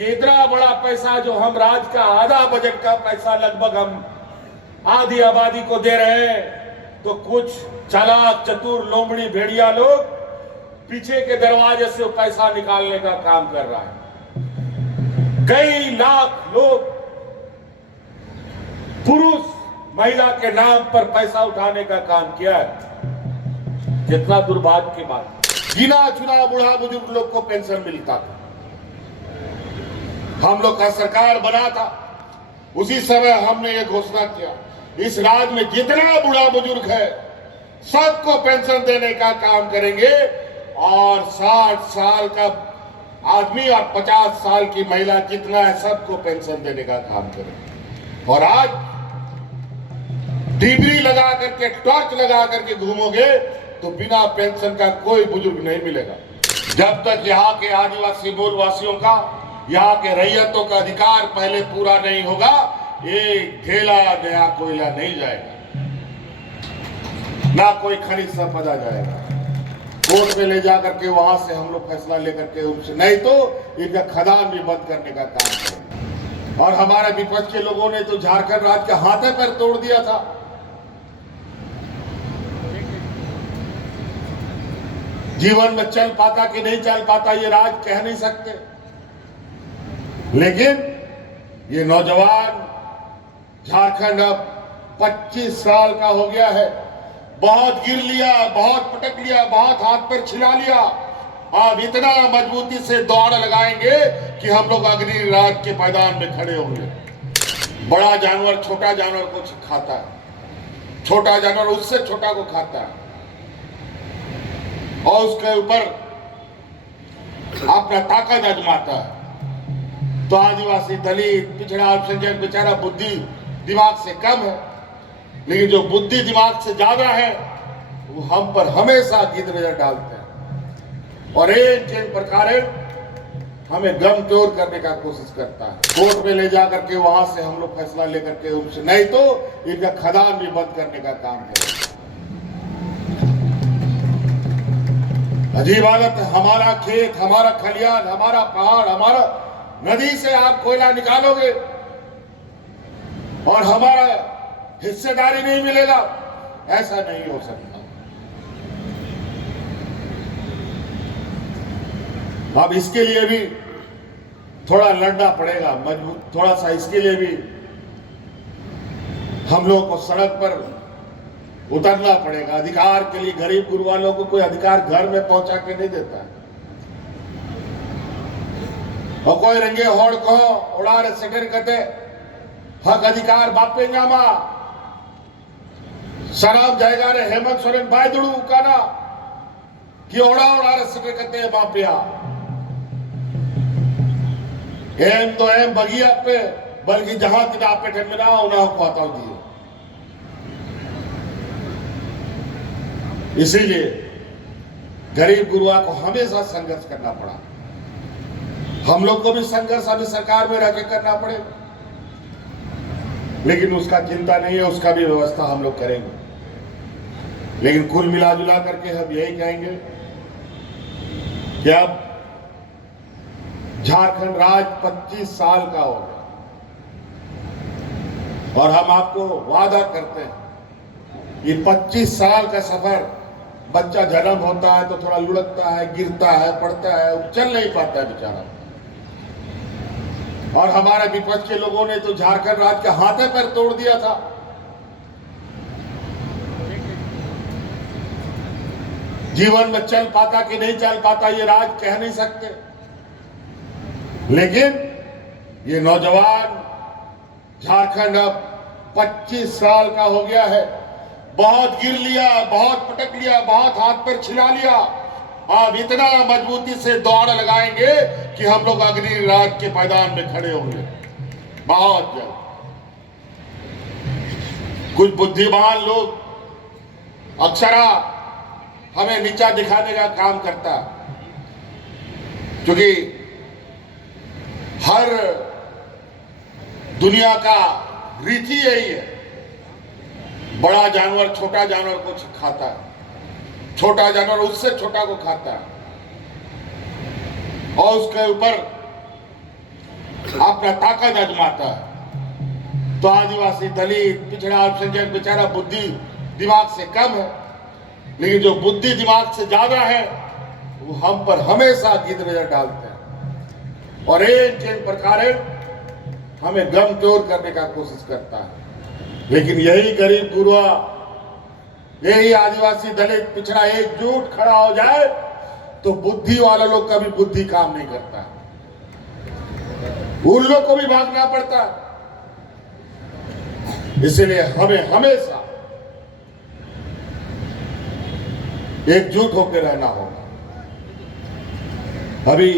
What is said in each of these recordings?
कि इतना बड़ा पैसा जो हम राज्य का आधा बजट का पैसा लगभग हम आधी आबादी को दे रहे हैं, तो कुछ चालाक चतुर लोमड़ी भेड़िया लोग पीछे के दरवाजे से पैसा निकालने का काम कर रहा है। कई लाख लोग पुरुष महिला के नाम पर पैसा उठाने का काम किया है। कितना दुर्भाग्य की बात। गिना चुना बूढ़ा बुजुर्ग लोग को पेंशन मिलता था। हम लोग का सरकार बना था, उसी समय हमने ये घोषणा किया, इस राज्य में जितना बूढ़ा बुजुर्ग है सबको पेंशन देने का काम करेंगे, और 60 साल का आदमी और 50 साल की महिला जितना है सबको पेंशन देने का काम करेंगे। और आज डिग्री लगा करके, टॉर्च लगा करके घूमोगे तो बिना पेंशन का कोई बुजुर्ग नहीं मिलेगा। जब तक यहाँ के आदिवासी मूल वासियों का, यहाँ के रैयतों का अधिकार पहले पूरा नहीं होगा, एक ढेला नया कोयला नहीं जाएगा, ना कोई खनिज संपदा जाएगा। कोर्ट में ले जाकर के वहां से हम लोग फैसला लेकर के उनसे, नहीं तो इनका खदान भी बंद करने का काम करेंगे। और हमारे विपक्ष के लोगों ने तो झारखंड राज्य का हाथे पैर तोड़ दिया था। जीवन में चल पाता कि नहीं चल पाता ये राज्य कह नहीं सकते, लेकिन ये नौजवान झारखंड अब 25 साल का हो गया है। बहुत गिर लिया, बहुत पटक लिया, बहुत हाथ पर छिला लिया। अब इतना मजबूती से दौड़ लगाएंगे कि हम लोग अग्नि राज्य के मैदान में खड़े होंगे। बड़ा जानवर छोटा जानवर को खाता है, छोटा जानवर उससे छोटा को खाता है, और उसके ऊपर अपना ताकत आजमाता है। तो आदिवासी, दलित, पिछड़ा, अल्पसंख्यक बेचारा बुद्धि दिमाग से कम है, लेकिन जो बुद्धि दिमाग से ज्यादा है वो हम पर हमेशा गिद्ध नजर डालते हैं, और एक प्रकार हमें गम चोर करने का कोशिश करता है। कोर्ट में ले जाकर के वहां से हम लोग फैसला लेकर के उनसे, नहीं तो इनका खदान भी बंद करने का काम करेंगे। अजीब हालत है। हमारा खेत, हमारा खलियान, हमारा पहाड़, हमारा नदी से आप कोयला निकालोगे और हमारा हिस्सेदारी नहीं मिलेगा, ऐसा नहीं हो सकता। अब इसके लिए भी थोड़ा लड़ना पड़ेगा, मजबूत थोड़ा सा इसके लिए भी हम लोगों को सड़क पर उतरना पड़ेगा। अधिकार के लिए गरीब गुरबा लोगों को कोई अधिकार घर में पहुंचा के नहीं देता है, और कोई रंगे होड़ को उड़ा रहे सेटर कहते हक अधिकार बापे जामा सराब जाएगा रे हेमंत सोरेन भाई दुड़ू का ना कि ओड़ा उड़ा रहे सेटर कहते हैं बापिया एम तो एम बगिया पे, बल्कि जहां किताब पे ठंड में ना उन्हें पाता दिए। इसीलिए गरीब गुरुआ को हमेशा संघर्ष करना पड़ा। हम लोग को भी संघर्ष अभी सरकार में रह के करना पड़ेगा, लेकिन उसका चिंता नहीं है, उसका भी व्यवस्था हम लोग करेंगे। लेकिन कुल मिला जुला करके हम यही कहेंगे कि अब झारखंड राज्य 25 साल का हो गया, और हम आपको वादा करते हैं ये 25 साल का सफर, बच्चा जन्म होता है तो थोड़ा लुढ़कता है, गिरता है, पड़ता है, चल नहीं पाता है बेचारा। और हमारे विपक्ष के लोगों ने तो झारखंड राज्य के हाथे पैर तोड़ दिया था। जीवन में चल पाता कि नहीं चल पाता ये राज्य कह नहीं सकते, लेकिन ये नौजवान झारखंड अब 25 साल का हो गया है। बहुत गिर लिया, बहुत पटक लिया, बहुत हाथ पर छिला लिया। अब इतना मजबूती से दौड़ लगाएंगे कि हम लोग अग्नि राज्य के मैदान में खड़े होंगे बहुत जल्द। कुछ बुद्धिमान लोग अक्सरा हमें नीचा दिखाने का काम करता, क्योंकि हर दुनिया का रीति यही है, बड़ा जानवर छोटा जानवर को खाता है, छोटा जानवर उससे छोटा को खाता है, और उसके ऊपर अपना ताकत आजमाता है। तो आदिवासी, दलित, पिछड़ा, अल्पसंख्यक बेचारा बुद्धि दिमाग से कम है, लेकिन जो बुद्धि दिमाग से ज्यादा है वो हम पर हमेशा गिद्ध नजर डालते हैं और एक प्रकार हमें गमचोर करने का कोशिश करता है। लेकिन यही गरीब गुरुआ, यही आदिवासी, दलित, पिछड़ा एकजुट खड़ा हो जाए तो बुद्धि वाले लोग का भी बुद्धि काम नहीं करता, उन लोग को भी भागना पड़ता। इसलिए हमें हमेशा एकजुट होकर रहना होगा। अभी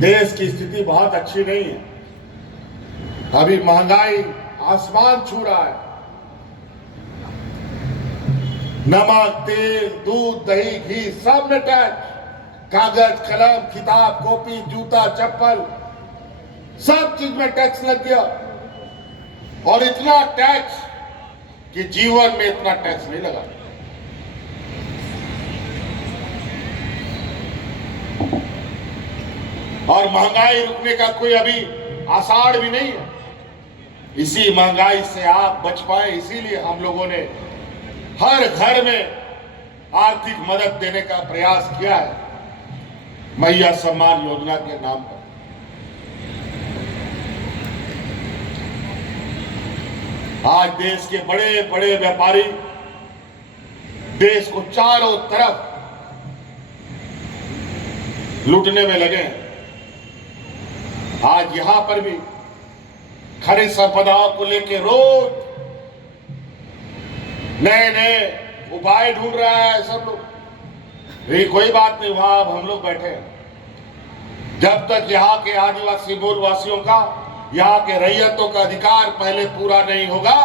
देश की स्थिति बहुत अच्छी नहीं है, अभी महंगाई आसमान छू रहा है। नमक, तेल, दूध, दही, घी सब में टैक्स, कागज, कलम, किताब, कॉपी, जूता, चप्पल, सब चीज में टैक्स लग गया। और इतना टैक्स कि जीवन में इतना टैक्स नहीं लगा। और महंगाई रुकने का कोई अभी आसार भी नहीं है। इसी महंगाई से आप बच पाए, इसीलिए हम लोगों ने हर घर में आर्थिक मदद देने का प्रयास किया है मैया सम्मान योजना के नाम पर। आज देश के बड़े बड़े व्यापारी देश को चारों तरफ लूटने में लगे हैं। आज यहां पर भी खनिज संपदाओं को लेकर रोज नए नए उपाय ढूंढ रहा है सब लोग। ये कोई बात नहीं, वहां अब हम लोग बैठे हैं। जब तक यहाँ के आदिवासी मूलवासियों का, यहाँ के रैयतों का अधिकार पहले पूरा नहीं होगा,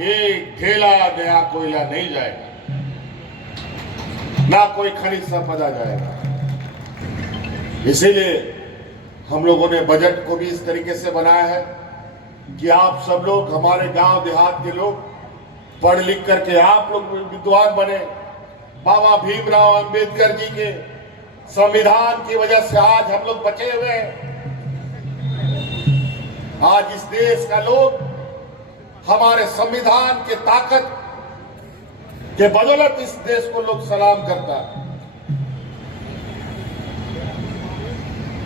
एक ढेला नया कोयला नहीं जाएगा, ना कोई खनिज संपदा जाएगा। इसीलिए हम लोगों ने बजट को भी इस तरीके से बनाया है कि आप सब लोग, हमारे गांव देहात के लोग पढ़ लिख करके आप लोग विद्वान बने। बाबा भीमराव अंबेडकर जी के संविधान की वजह से आज हम लोग बचे हुए हैं। आज इस देश का लोग हमारे संविधान के ताकत के बदौलत इस देश को लोग सलाम करता है।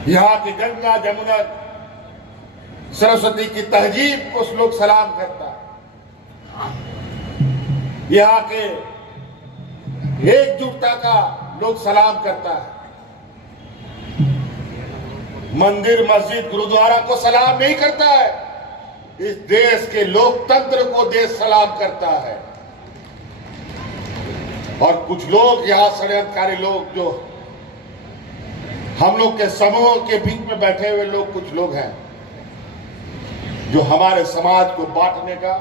यहाँ की गंगा, जमुना, सरस्वती की तहजीब को लोग सलाम करता है। यहाँ के एकजुटता का लोग सलाम करता है। मंदिर, मस्जिद, गुरुद्वारा को सलाम नहीं करता है, इस देश के लोकतंत्र को देश सलाम करता है। और कुछ लोग यहाँ षड्यंत्रकारी लोग, जो हम लोग के समूह के बीच में बैठे हुए लोग, कुछ लोग हैं जो हमारे समाज को बांटने का,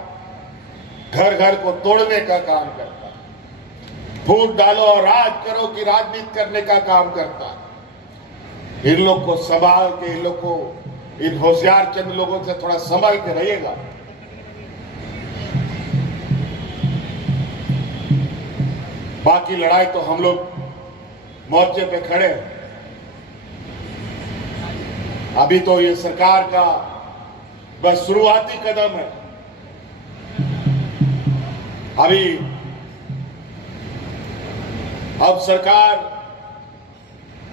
घर घर को तोड़ने का काम करता है। फूट डालो और राज करो की राजनीति करने का काम करता है। इन लोग को संभाल के, इन लोग को, इन होशियार चंद लोगों से थोड़ा संभल के रहिएगा। बाकी लड़ाई तो हम लोग मोर्चे पे खड़े हैं। अभी तो ये सरकार का बस शुरुआती कदम है। अब सरकार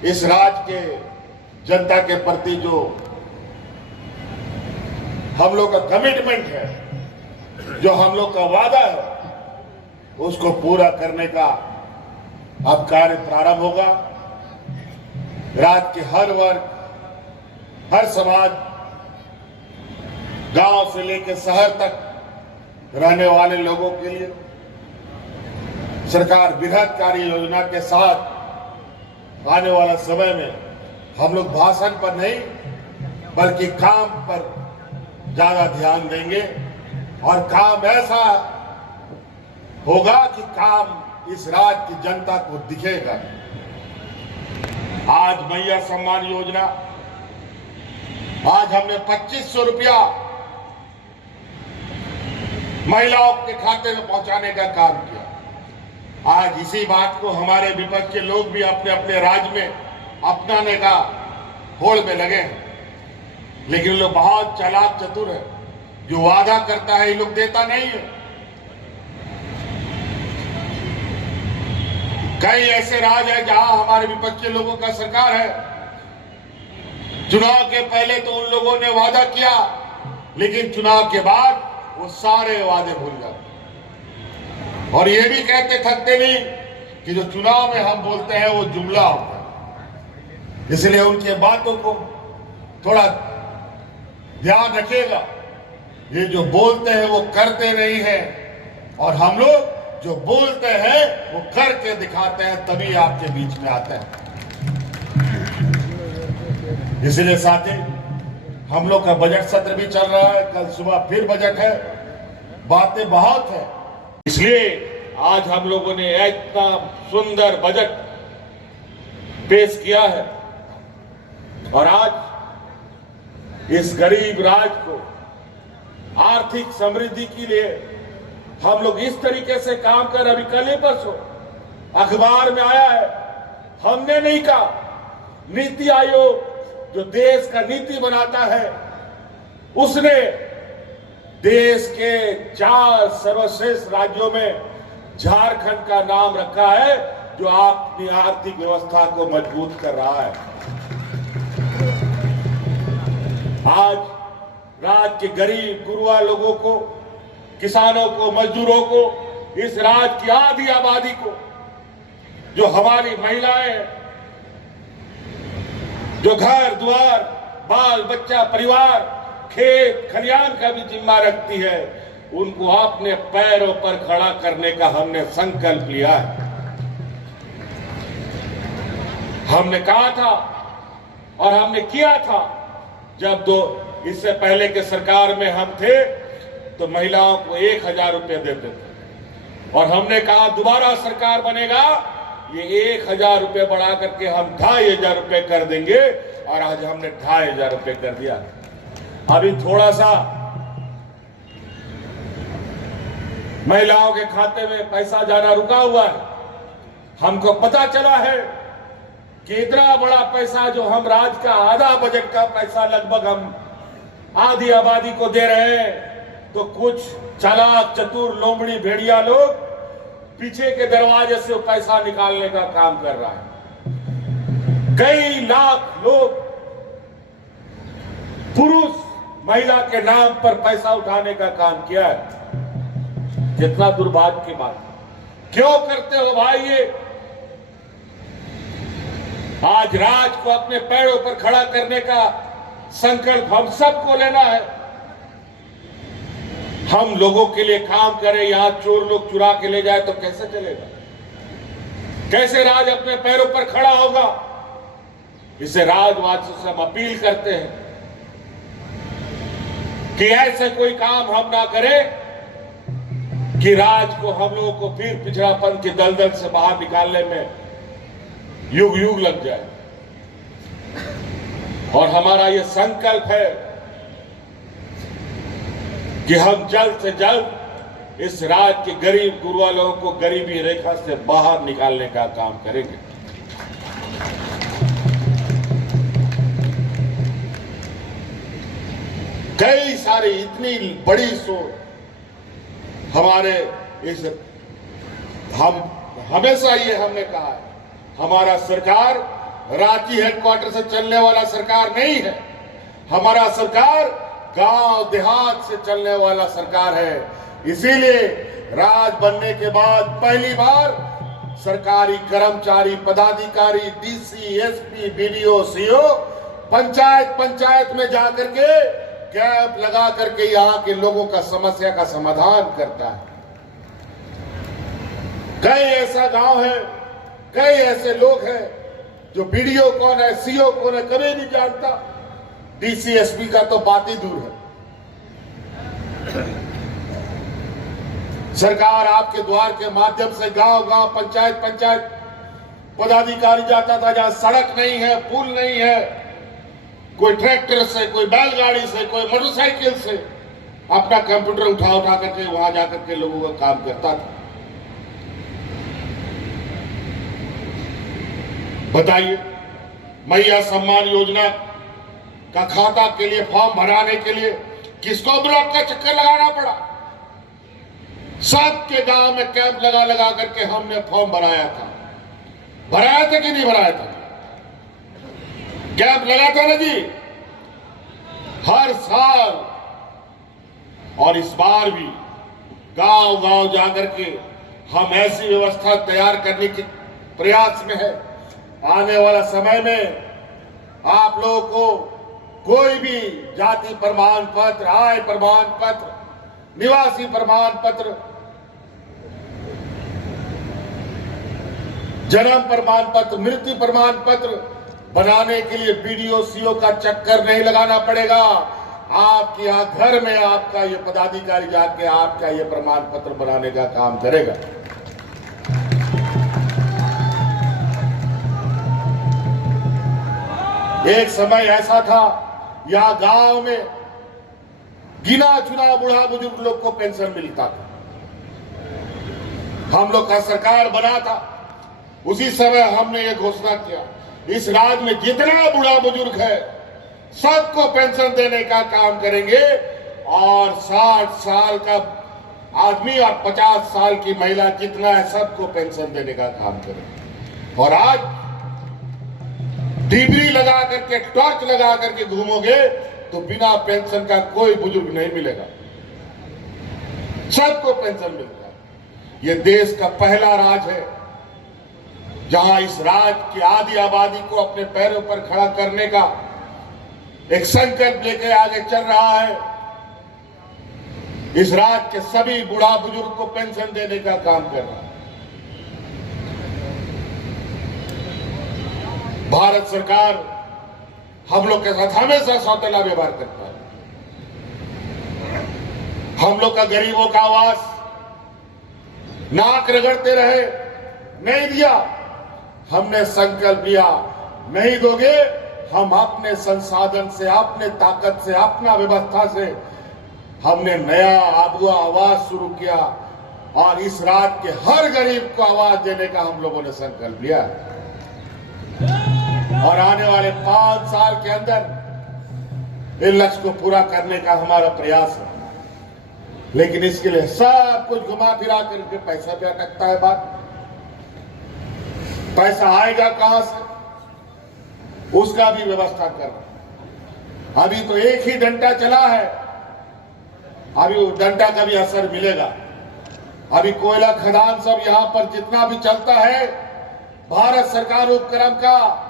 इस राज्य के जनता के प्रति जो हम लोग का कमिटमेंट है, जो हम लोग का वादा है, उसको पूरा करने का अब कार्य प्रारंभ होगा। राज्य के हर वर्ग, हर समाज, गांव से लेकर शहर तक रहने वाले लोगों के लिए सरकार बृहद कार्य योजना के साथ आने वाला समय में हम लोग भाषण पर नहीं बल्कि काम पर ज्यादा ध्यान देंगे। और काम ऐसा होगा कि काम इस राज्य की जनता को दिखेगा। आज मैया सम्मान योजना, आज हमने 2500 रुपया महिलाओं के खाते में पहुंचाने का काम किया। आज इसी बात को हमारे विपक्ष के लोग भी अपने अपने राज्य में अपनाने का होड़ में लगे हैं। लेकिन लोग बहुत चालाक चतुर है, जो वादा करता है ये लोग देता नहीं है। कई ऐसे राज्य है जहां हमारे विपक्षी लोगों का सरकार है, चुनाव के पहले तो उन लोगों ने वादा किया, लेकिन चुनाव के बाद वो सारे वादे भूल जाते और ये भी कहते थकते नहीं कि जो चुनाव में हम बोलते हैं वो जुमला होता है। इसलिए उनके बातों को थोड़ा ध्यान रखिएगा। ये जो बोलते हैं वो करते नहीं है, और हम लोग जो बोलते हैं वो करके दिखाते हैं, तभी आपके बीच में आते हैं। इसलिए साथी, हम लोग का बजट सत्र भी चल रहा है, कल सुबह फिर बजट है, बातें बहुत है। इसलिए आज हम लोगों ने इतना सुंदर बजट पेश किया है, और आज इस गरीब राज्य को आर्थिक समृद्धि के लिए हम लोग इस तरीके से काम कर, अभी कल ही परसों अखबार में आया है, हमने नहीं कहा, नीति आयोग जो देश का नीति बनाता है उसने देश के 4 सर्वश्रेष्ठ राज्यों में झारखंड का नाम रखा है, जो अपनी आर्थिक व्यवस्था को मजबूत कर रहा है। आज राज्य के गरीब गुरुआ लोगों को, किसानों को, मजदूरों को, इस राज्य की आधी आबादी को, जो हमारी महिलाएं, जो घर द्वार, बाल बच्चा, परिवार, खेत खलियान का भी जिम्मा रखती है, उनको अपने पैरों पर खड़ा करने का हमने संकल्प लिया है। हमने कहा था और हमने किया था, जब इससे पहले के सरकार में हम थे तो महिलाओं को 1000 रुपये देते थे, और हमने कहा दोबारा सरकार बनेगा, ये 1000 रुपये बढ़ा करके हम 2500 रुपये कर देंगे, और आज हमने 2500 रुपये कर दिया। अभी थोड़ा सा महिलाओं के खाते में पैसा जाना रुका हुआ है। हमको पता चला है कि इतना बड़ा पैसा, जो हम राज्य का आधा बजट का पैसा लगभग हम आधी आबादी को दे रहे हैं, तो कुछ चालाक चतुर लोमड़ी भेड़िया लोग पीछे के दरवाजे से पैसा निकालने का काम कर रहा है। कई लाख लोग पुरुष महिला के नाम पर पैसा उठाने का काम किया है। कितना दुर्भाग्य की बात। क्यों करते हो भाई ये? आज राज्य को अपने पैरों पर खड़ा करने का संकल्प हम सबको लेना है। हम लोगों के लिए काम करें, यहां चोर लोग चुरा के ले जाए तो कैसे चलेगा? कैसे राज्य अपने पैरों पर खड़ा होगा? इसे राज्यवासियों से हम अपील करते हैं कि ऐसे कोई काम हम ना करें कि राज्य को, हम लोगों को फिर पिछड़ापन के दलदल से बाहर निकालने में युग युग लग जाए। और हमारा ये संकल्प है कि हम जल्द से जल्द इस राज्य के गरीब गुरुआ लोगों को गरीबी रेखा से बाहर निकालने का काम करेंगे। कई सारी इतनी बड़ी सोच हमारे इस, हम हमेशा ये हमने कहा है, हमारा सरकार रांची हेडक्वार्टर से चलने वाला सरकार नहीं है। हमारा सरकार गांव देहात से चलने वाला सरकार है। इसीलिए राज बनने के बाद पहली बार सरकारी कर्मचारी, पदाधिकारी, DC, SP, BDO, CO panchayat में जाकर के कैंप लगा करके यहाँ के लोगों का समस्या का समाधान करता है। कई ऐसा गांव है, कई ऐसे लोग हैं जो बीडीओ कौन है, सीओ कौन है कभी नहीं जानता। डीसी, एसपी का तो बात ही दूर है। सरकार आपके द्वार के माध्यम से गांव गांव, पंचायत पदाधिकारी जाता था, जहां सड़क नहीं है, पुल नहीं है, कोई ट्रैक्टर से, कोई बैलगाड़ी से, कोई मोटरसाइकिल से अपना कंप्यूटर उठा करके वहां जाकर के लोगों का काम करता था। बताइए, मैया सम्मान योजना का खाता के लिए फॉर्म भराने के लिए किसको ब्लॉक का चक्कर लगाना पड़ा। सबके गांव में कैंप लगा लगा करके हमने फॉर्म भराया था। भराया था कि नहीं भराया था? कैंप लगा था ना जी, हर साल। और इस बार भी गांव गांव जाकर के हम ऐसी व्यवस्था तैयार करने के प्रयास में है। आने वाला समय में आप लोगों को कोई भी जाति प्रमाण पत्र, आय प्रमाण पत्र, निवासी प्रमाण पत्र, जन्म प्रमाण पत्र, मृत्यु प्रमाण पत्र बनाने के लिए बीडीओ सीओ का चक्कर नहीं लगाना पड़ेगा। आपके यहाँ घर में आपका ये पदाधिकारी जाके आपका ये प्रमाण पत्र बनाने का काम करेगा। एक समय ऐसा था यहाँ गांव में गिना चुना बूढ़ा बुजुर्ग लोग को पेंशन मिलता था। हम लोग का सरकार बना था, उसी समय हमने ये घोषणा किया इस राज्य में जितना बूढ़ा बुजुर्ग है सबको पेंशन देने का काम करेंगे, और 60 साल का आदमी और 50 साल की महिला जितना है सबको पेंशन देने का काम करेंगे। और आज डिबरी लगा करके, टॉर्च लगा करके घूमोगे तो बिना पेंशन का कोई बुजुर्ग नहीं मिलेगा, सबको पेंशन मिलता है। ये देश का पहला राज है जहां इस राज्य की आधी आबादी को अपने पैरों पर खड़ा करने का एक संकल्प लेकर आगे चल रहा है। इस राज्य के सभी बूढ़ा बुजुर्ग को पेंशन देने का काम कर रहा है। भारत सरकार हम लोग के साथ हमेशा सौतेला व्यवहार करता है। हम लोग का गरीबों का आवाज नाक रगड़ते रहे, नहीं दिया। हमने संकल्प लिया, नहीं दोगे, हम अपने संसाधन से, अपने ताकत से, अपना व्यवस्था से हमने नया आवाज शुरू किया और इस राज्य के हर गरीब को आवाज देने का हम लोगों ने संकल्प लिया। और आने वाले 5 साल के अंदर इस लक्ष्य को पूरा करने का हमारा प्रयास है। लेकिन इसके लिए सब कुछ घुमा फिरा करके पैसा भी अटकता है। बात पैसा आएगा कहां से, उसका भी व्यवस्था कर। अभी तो एक ही डंडा चला है, अभी वो डंडा का भी असर मिलेगा। अभी कोयला खदान सब यहां पर जितना भी चलता है भारत सरकार उपक्रम का,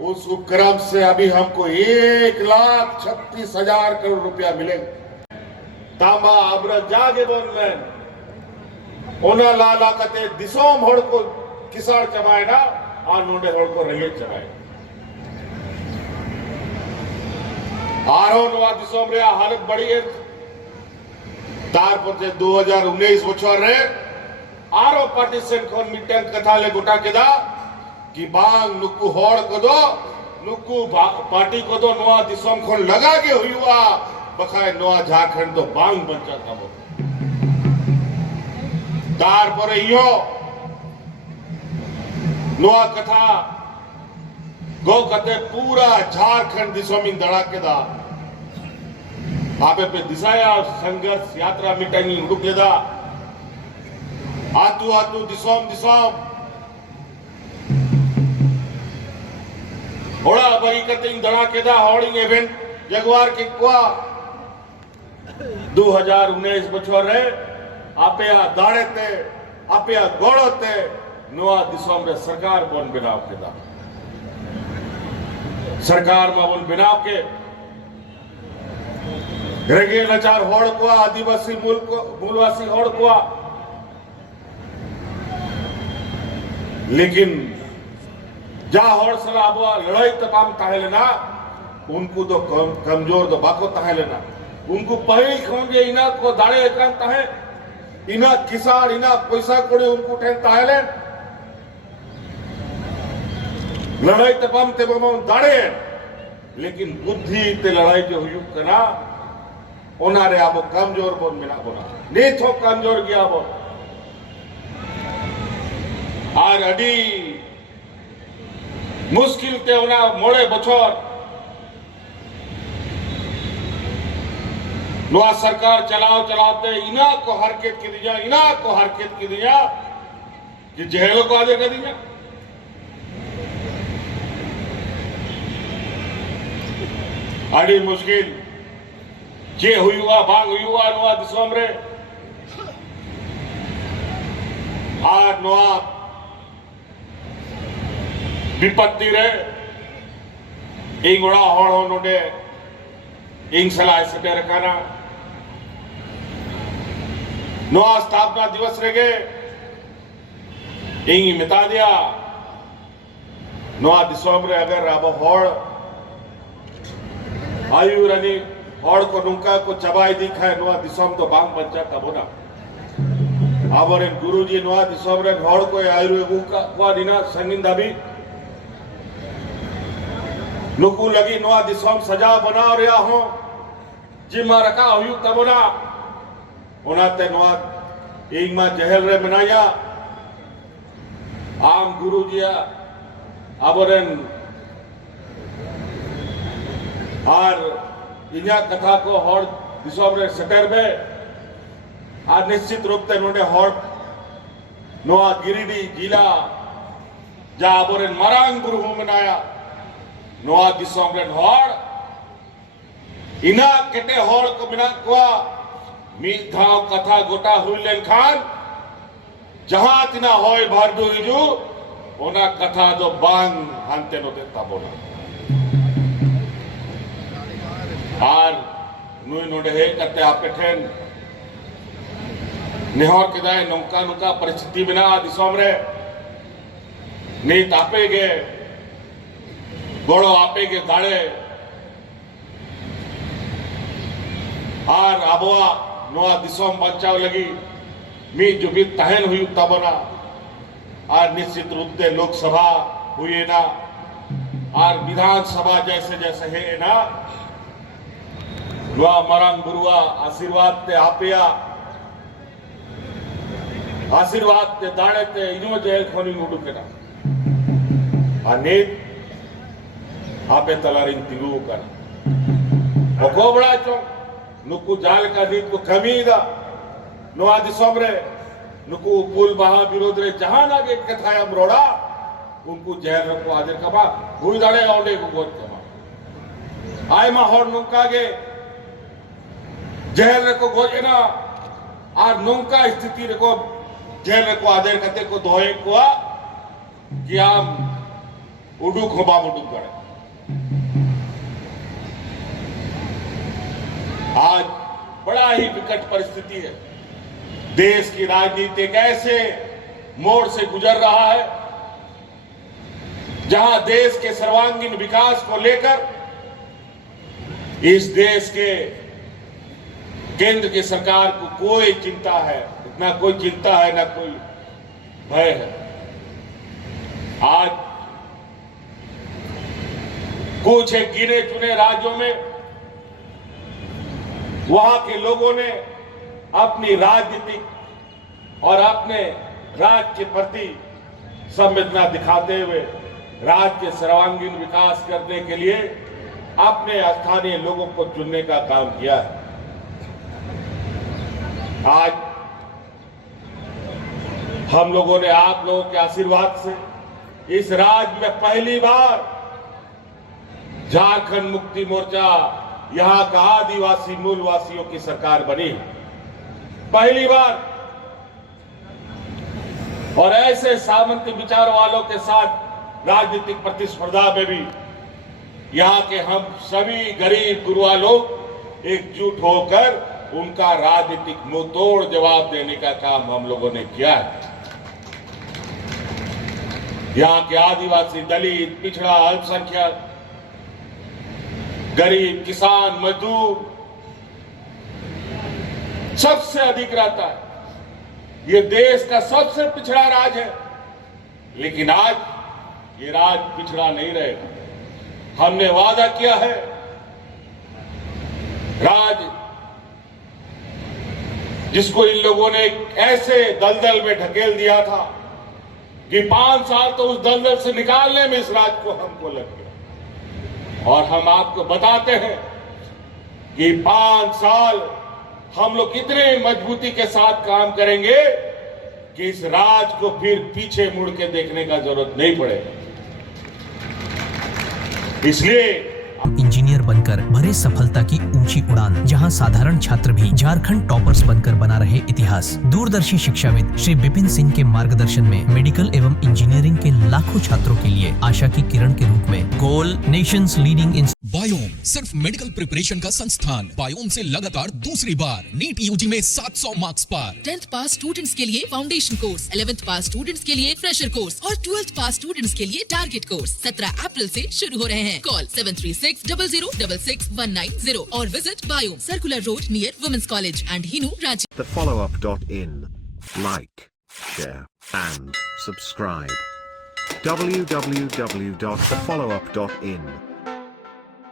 उस उपक्रम से अभी हमको 1,36,000 करोड़ रुपया मिलेगा। तांबा अब्रत जागे बोल में ओना लाला कते दिसोम होड़ को किसाड़ चबाए ना और नोडे होड़ को रंगेज चबाए। आरो नवा दिसोम रे हालत बड़ी है। तारपुर से 2019 बछर रे आरो पार्टीशन खोन मीटिंग कथा ले गोटा केदा कि बांग नुकु होड़ को दो, नुकु पार्टी को दो नवा दिसोम खोन लगा के हुआ बखाए नवा झारखंड तो बांग बंचा था। तारपुर यो नवा कथा गो कते पूरा झारखंड दिसोमिंग धड़ाकेदा आपे पे दिशाया संघर्ष यात्रा मिटाई उड़ुक लेदा आतु आतु दिसोम दिसोम होड़ा बरी कते धड़ाकेदा होड़िंग इवेंट जगवार के कुआ 2019 बछर रे आपे आ दाड़े ते आपे आ गोड़ो ते नवा दिसोम रे सरकार बोन बनाव केदा सरकार में बोन बनाव के रेगे नचार होड़ को आदिवासी मूलवासी होड़ को, लेकिन जा होड़ सलाबा लड़ाई तमाम ताहे लेना उनको तो कमजोर तो बाको ताहे लेना उनको पहले खोंगे इना को दाड़े एकांत ताहे इना किसाड़ इना पैसा कोड़े उनको ठेन ताहे लेन लड़ाई तमाम ते बम दाड़े, लेकिन बुद्धि ते लड़ाई जो हुई कना ओनारे आबो कमजोर बोन मिना बोना नेथो कमजोर गया बो आर अडी मुश्किल ते ओना मोड़े बछर नुआ सरकार चलाओ चलाते इना को हरकत की दिया कि जेलों को आदे कर दिया। अड़ी मुश्किल जे हुआ भाग हुआ नुआ दिसोम रे आज नुआ विपत्ति रे इंगड़ा हड़ नोडे इंग सलाह सेटेर रखाना नुआ स्थापना दिवस रेगे इंग मिता दिया नुआ दिसोम रे अगर अब हड़ आयुरनी हड़ को नुका को चबाई दिखाए नुआ दिसोम तो बांग बच्चा तब ना अब गुरुजी नुआ दिसोम रे हड़ को आयुर्वेद को दिना संगिन दाबी नुकू लगी नुआ दिसोम सजा बना रहा हो जिमा रखा हुई तबना उनाते नुआ एक मा जहल रे बनाया आम गुरु जिया अबरन और इन्या कथा को हर दिसोम रे सटर में आज निश्चित रूप से नोडे हर नुआ गिरिडीह जिला जा अबरन मरांग गुरु मनाया नुआ दिसोम रे हर इना केटे हर को मिना कोआ मीत धाव कथा गोटा हुई लेन खान जहां तिना होय भारदो हिजू ओना कथा जो बांग हानते नोते तबोना आर नुई नोडे हे कते आपे ठेन नेहर केदाय नौका नुका परिस्थिति बिना दिसोम रे नीत आपे गे गोड़ो आपे गे दाड़े और आबोआ नुआ दिसोम बचाव लगी मी जो भी तहन हुई तबना और निश्चित रूप से लोकसभा हुई ना और विधानसभा जैसे जैसे है ना नुआ मरंग गुरुआ आशीर्वाद ते आपिया आशीर्वाद ते दाड़े ते इनो जेल खोनी उडू के ना अनेक आपे तलारिंग तिगु कर ओकोबड़ा चो नुकु जाल का नीत को कमीदा नुआ दिसोम रे नुकु पुल बहा विरोध रे जहां नागे कथाया मरोड़ा उनको जेल रखो आदर कबा हुई दाड़े औंडे को गोद कबा आय मा होर नुका गे जेल रखो गोजना और नुका स्थिति रखो जेल रखो आदर कते को दोए को कि आम उडू खोबा उडू गड़े आज बड़ा ही विकट परिस्थिति है। देश की राजनीति एक ऐसे मोड़ से गुजर रहा है जहां देश के सर्वांगीण विकास को लेकर इस देश के केंद्र की सरकार को कोई चिंता है, ना कोई चिंता है ना कोई भय है। आज कुछ एक गिने चुने राज्यों में वहां के लोगों ने अपनी राजनीतिक और अपने राज्य के प्रति संवेदना दिखाते हुए राज्य के सर्वांगीण विकास करने के लिए अपने स्थानीय लोगों को चुनने का काम किया है। आज हम लोगों ने आप लोगों के आशीर्वाद से इस राज्य में पहली बार झारखंड मुक्ति मोर्चा यहां का आदिवासी मूलवासियों की सरकार बनी पहली बार और ऐसे सामंत विचार वालों के साथ राजनीतिक प्रतिस्पर्धा में भी यहां के हम सभी गरीब गुरुआ लोग एकजुट होकर उनका राजनीतिक मुंहतोड़ जवाब देने का काम हम लोगों ने किया है। यहां के आदिवासी, दलित, पिछड़ा, अल्पसंख्यक, गरीब, किसान, मजदूर सबसे अधिक रहता है। ये देश का सबसे पिछड़ा राज्य है, लेकिन आज ये राज्य पिछड़ा नहीं रहेगा। हमने वादा किया है राज्य जिसको इन लोगों ने ऐसे दलदल में ढकेल दिया था कि 5 साल तो उस दलदल से निकालने में इस राज्य को हमको लग गया। और हम आपको बताते हैं कि 5 साल हम लोग इतने मजबूती के साथ काम करेंगे कि इस राज को फिर पीछे मुड़ के देखने का जरूरत नहीं पड़ेगा। इसलिए इंजीनियर बनकर भरे सफलता की ऊंची उड़ान, जहां साधारण छात्र भी झारखंड टॉपर्स बनकर बना रहे इतिहास। दूरदर्शी शिक्षाविद श्री विपिन सिंह के मार्गदर्शन में मेडिकल एवं इंजीनियरिंग के लाखों छात्रों के लिए आशा की किरण के रूप में गोल नेशंस लीडिंग इन बायोम सिर्फ मेडिकल प्रिपरेशन का संस्थान। बायोम से लगातार दूसरी बार नीट यूजी में 700 मार्क्स पार। 10th पास स्टूडेंट्स के लिए फाउंडेशन कोर्स, 11th पास स्टूडेंट्स के लिए फ्रेशर कोर्स और 12th पास स्टूडेंट्स के लिए टारगेट कोर्स 17 अप्रैल से शुरू हो रहे हैं। कॉल 7360066190 और visit Biome, circular road near women's college and Hinoo, Ranchi. thefollowup.in. Like, share, and subscribe. www.thefollowup.in